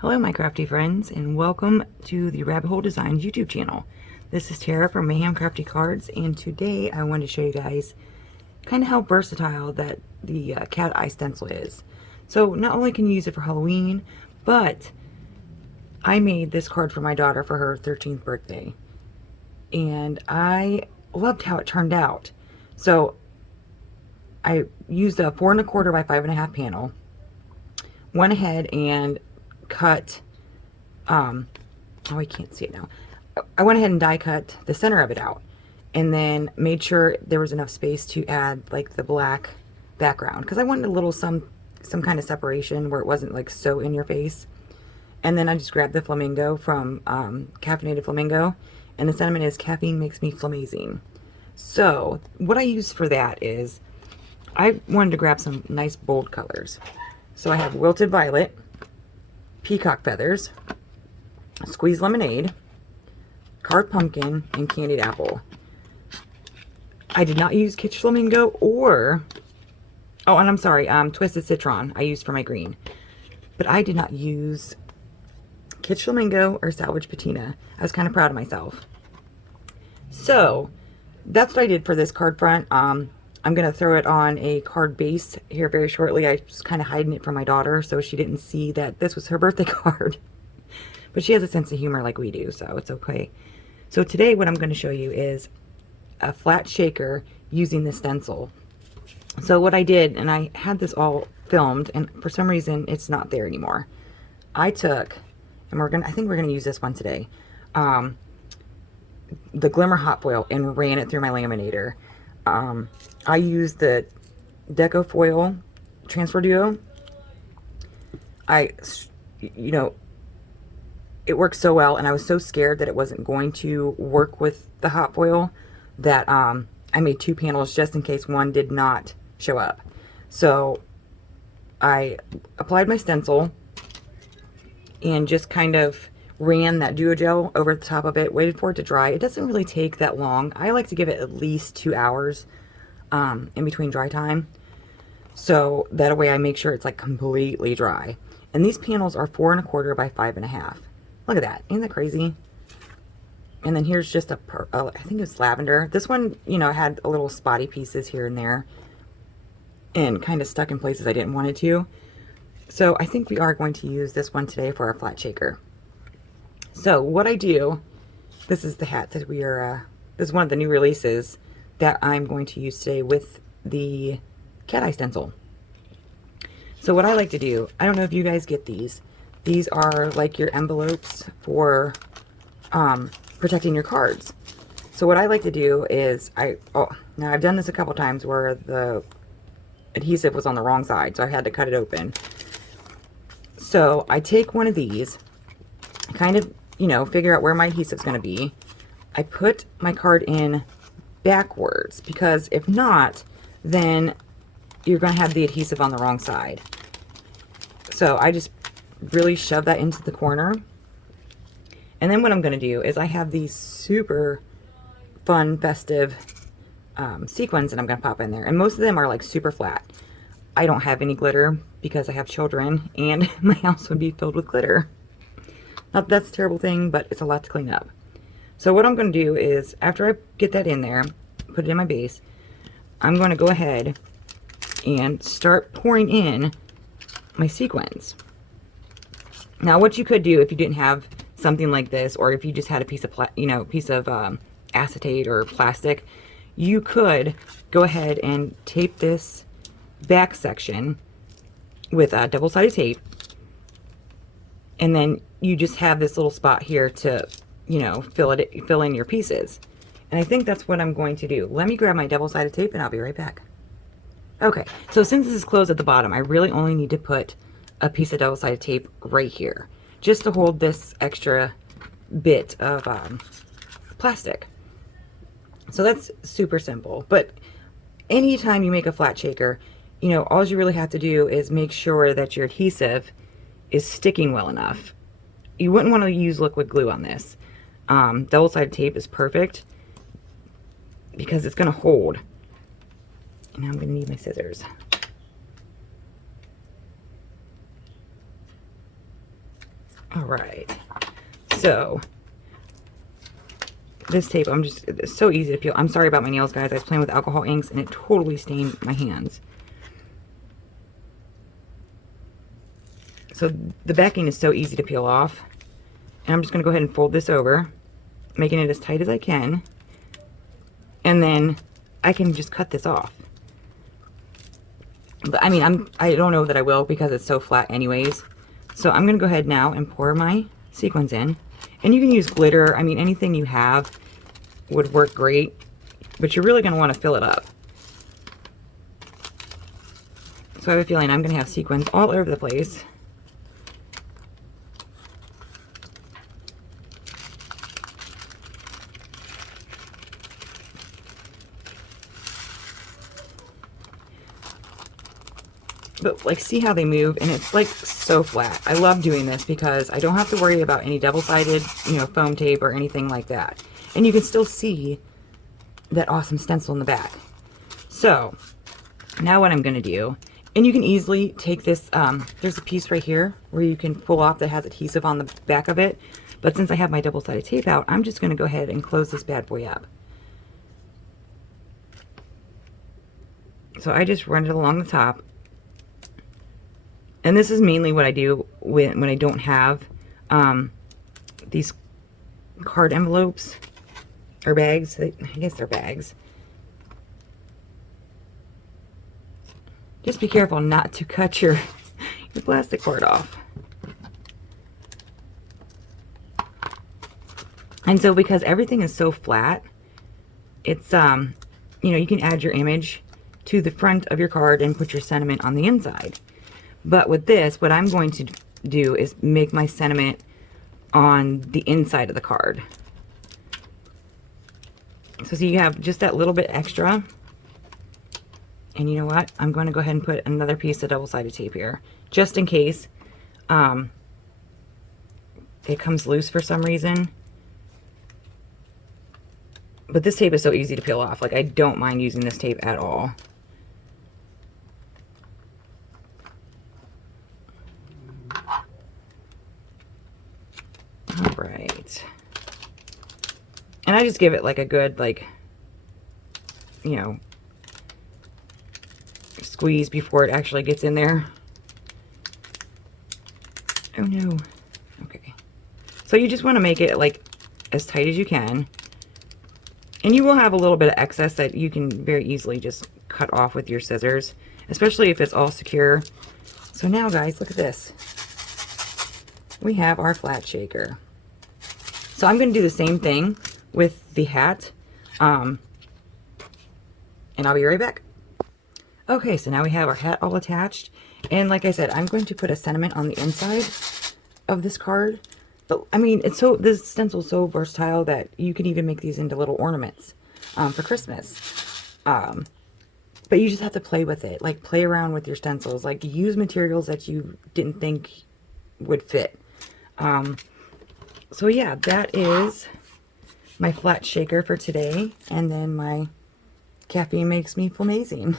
Hello my crafty friends, and welcome to the Rabbit Hole Designs YouTube channel. This is Tara from Mayhem Crafty Cards, and today I wanted to show you guys kind of how versatile that the Cat Eye Stencil is. So not only can you use it for Halloween, but I made this card for my daughter for her 13th birthday, and I loved how it turned out. So I used a 4 1/4 by 5 1/2 panel, went ahead and cut, oh, I can't see it now. I went ahead and die cut the center of it out, and then made sure there was enough space to add like the black background, because I wanted a little some kind of separation where it wasn't like so in your face. And then I just grabbed the flamingo from Caffeinated Flamingo, and the sentiment is caffeine makes me flamazing. So what I used for that is I wanted to grab some nice bold colors. So I have Wilted Violet, Peacock Feathers, Squeezed Lemonade, Carved Pumpkin, and Candied Apple. I did not use Kitsch Flamingo or, oh, and I'm sorry, Twisted Citron I used for my green. But I did not use Kitsch Flamingo or Salvage Patina. I was kind of proud of myself. So that's what I did for this card front. I'm going to throw it on a card base here very shortly. I was kind of hiding it from my daughter so she didn't see that this was her birthday card. But she has a sense of humor like we do, so it's okay. So today what I'm going to show you is a flat shaker using the stencil. So what I did, and I had this all filmed, and for some reason it's not there anymore. I took, and I think we're going to use this one today, the Glimmer Hot Foil and ran it through my laminator. I used the Deco Foil Transfer Duo. You know, it worked so well, and I was so scared that it wasn't going to work with the hot foil that I made 2 panels just in case one did not show up. So I applied my stencil and just kind of ran that Duo Gel over the top of it, waited for it to dry. It doesn't really take that long. I like to give it at least 2 hours in between dry time, so that way I make sure it's like completely dry. And these panels are 4 1/4 by 5 1/2. Look at that, ain't that crazy? And then here's just I think it's lavender. This one, you know, had a little spotty pieces here and there and kind of stuck in places I didn't want it to. So I think we are going to use this one today for our flat shaker. So what I do, this is the hat that we are, this is one of the new releases that I'm going to use today with the Cat Eye Stencil. So what I like to do, I don't know if you guys get these. These are like your envelopes for protecting your cards. So what I like to do is, now I've done this a couple times where the adhesive was on the wrong side, so I had to cut it open. So I take one of these, kind of, you know, figure out where my adhesive's going to be. I put my card in backwards, because if not, then you're going to have the adhesive on the wrong side. So I just really shove that into the corner. And then what I'm going to do is I have these super fun, festive sequins that I'm going to pop in there. And most of them are like super flat. I don't have any glitter because I have children and my house would be filled with glitter. Not that that's a terrible thing, but it's a lot to clean up. So what I'm going to do is, after I get that in there, put it in my base, I'm going to go ahead and start pouring in my sequins. Now what you could do if you didn't have something like this, or if you just had a piece of acetate or plastic, you could go ahead and tape this back section with double-sided tape, and then you just have this little spot here to, you know, fill in your pieces. And I think that's what I'm going to do. Let me grab my double-sided tape and I'll be right back. Okay, so since this is closed at the bottom, I really only need to put a piece of double-sided tape right here, just to hold this extra bit of plastic. So that's super simple. But anytime you make a flat shaker, you know, all you really have to do is make sure that your adhesive is sticking well enough. You wouldn't want to use liquid glue on this. Double-sided tape is perfect because it's going to hold. And now I'm going to need my scissors. All right. So this tape, it's so easy to peel. I'm sorry about my nails, guys. I was playing with alcohol inks and it totally stained my hands. So the backing is so easy to peel off. And I'm just going to go ahead and fold this over, making it as tight as I can. And then I can just cut this off. But I mean, I don't know that I will because it's so flat anyways. So I'm going to go ahead now and pour my sequins in. And you can use glitter. I mean, anything you have would work great. But you're really going to want to fill it up. So I have a feeling I'm going to have sequins all over the place. But like, see how they move, and it's like so flat. I love doing this because I don't have to worry about any double-sided, you know, foam tape or anything like that. And you can still see that awesome stencil in the back. So now what I'm going to do, and you can easily take this, there's a piece right here where you can pull off that has adhesive on the back of it. But since I have my double-sided tape out, I'm just going to go ahead and close this bad boy up. So I just run it along the top. And this is mainly what I do when I don't have these card envelopes or bags. I guess they're bags. Just be careful not to cut your plastic cord off. And so because everything is so flat, it's, you know, you can add your image to the front of your card and put your sentiment on the inside. But with this, what I'm going to do is make my sentiment on the inside of the card. So you have just that little bit extra. And you know what? I'm going to go ahead and put another piece of double-sided tape here, just in case it comes loose for some reason. But this tape is so easy to peel off. Like, I don't mind using this tape at all. All right. And I just give it like a good, like, you know, squeeze before it actually gets in there. Oh no. Okay. So you just want to make it like as tight as you can. And you will have a little bit of excess that you can very easily just cut off with your scissors, especially if it's all secure. So now, guys, look at this. We have our flat shaker. So I'm going to do the same thing with the hat, and I'll be right back. Okay, so now we have our hat all attached, and like I said, I'm going to put a sentiment on the inside of this card. But I mean, this stencil is so versatile that you can even make these into little ornaments for Christmas. But you just have to play with it, like play around with your stencils, like use materials that you didn't think would fit. So yeah, that is my flat shaker for today, and then my caffeine makes me feel amazing.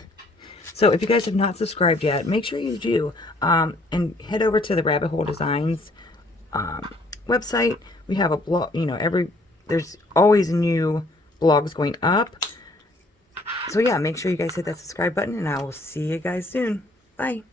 So if you guys have not subscribed yet, make sure you do, and head over to the Rabbit Hole Designs website. We have a blog, you know, there's always new blogs going up. So yeah, make sure you guys hit that subscribe button, and I will see you guys soon. Bye.